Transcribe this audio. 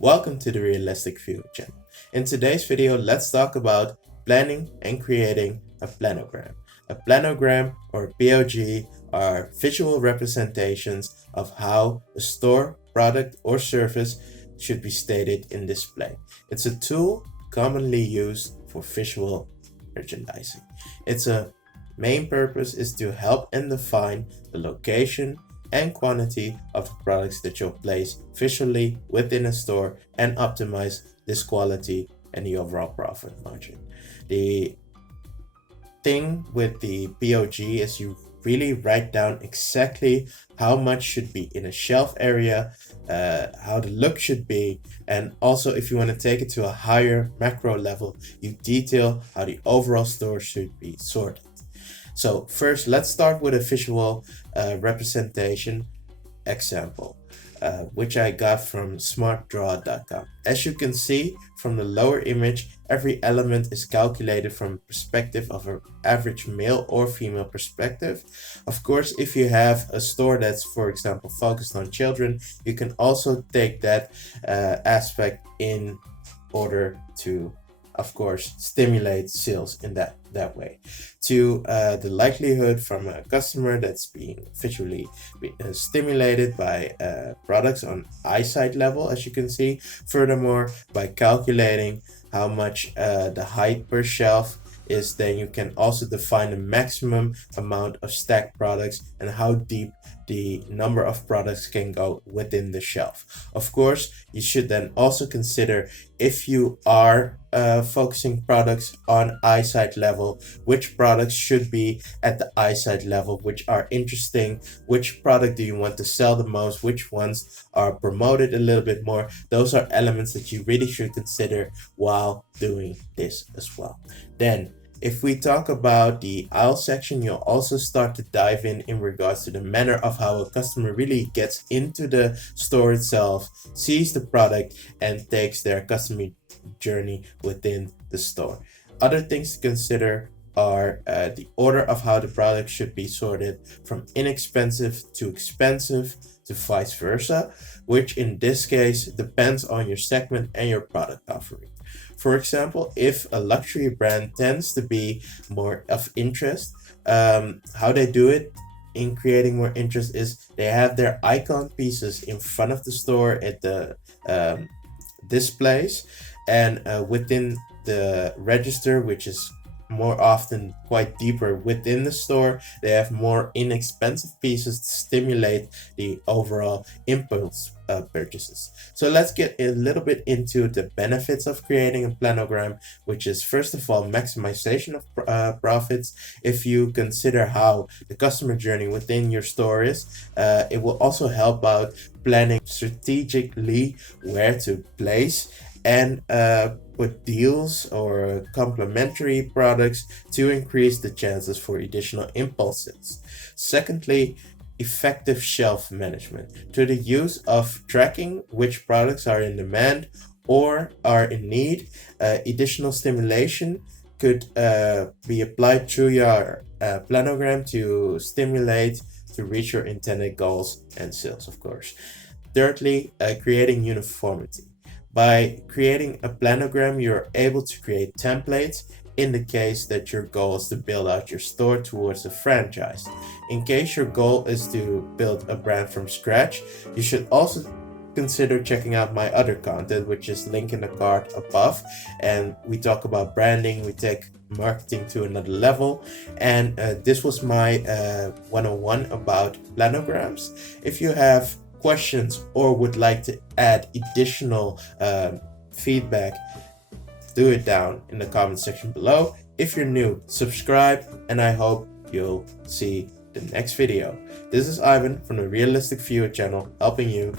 Welcome to the Realistic View channel. In today's video, let's talk about planning and creating a planogram. A planogram or POG are visual representations of how a store, product, or service should be stated in display. It's a tool commonly used for visual merchandising. Its main purpose is to help and define the location and quantity of the products that you'll place visually within a store and optimize this quality and the overall profit margin. The thing with the POG is you really write down exactly how much should be in a shelf area, how the look should be, and also if you want to take it to a higher macro level, you detail how the overall store should be sorted. So first, let's start with a visual representation example, which I got from smartdraw.com. As you can see from the lower image, every element is calculated from the perspective of an average male or female perspective. Of course, if you have a store that's, for example, focused on children, you can also take that aspect in order to, of course, stimulate sales in that way. To the likelihood from a customer that's being visually stimulated by products on eyesight level, as you can see. Furthermore, by calculating how much the height per shelf is, then you can also define the maximum amount of stacked products and how deep the number of products can go within the shelf. Of course, you should then also consider, if you are focusing products on eyesight level, which products should be at the eyesight level, which are interesting, which product do you want to sell the most, which ones are promoted a little bit more. Those are elements that you really should consider while doing this as well. Then, if we talk about the aisle section, you'll also start to dive in regards to the manner of how a customer really gets into the store itself, sees the product, and takes their customer journey within the store. Other things to consider are the order of how the product should be sorted from inexpensive to expensive to vice versa, which in this case depends on your segment and your product offering. For example, if a luxury brand tends to be more of interest, how they do it in creating more interest is they have their icon pieces in front of the store at the displays, and within the register, which is more often quite deeper within the store, they have more inexpensive pieces to stimulate the overall impulse purchases. So let's get a little bit into the benefits of creating a planogram, which is first of all maximization of profits. If you consider how the customer journey within your store is, it will also help out planning strategically where to place and put deals or complementary products to increase the chances for additional impulses. Secondly, effective shelf management through the use of tracking which products are in demand or are in need. Additional stimulation could be applied through your planogram to stimulate to reach your intended goals and sales, of course. Thirdly, creating uniformity. By creating a planogram, you're able to create templates in the case that your goal is to build out your store towards a franchise. In case your goal is to build a brand from scratch, you should also consider checking out my other content, which is linked in the card above. And we talk about branding, we take marketing to another level. And this was my 101 about planograms. If you have questions or would like to add additional feedback, do it down in the comment section below. If you're new, subscribe, and I hope you'll see the next video. This is Ivan from the Realistic Viewer channel, helping you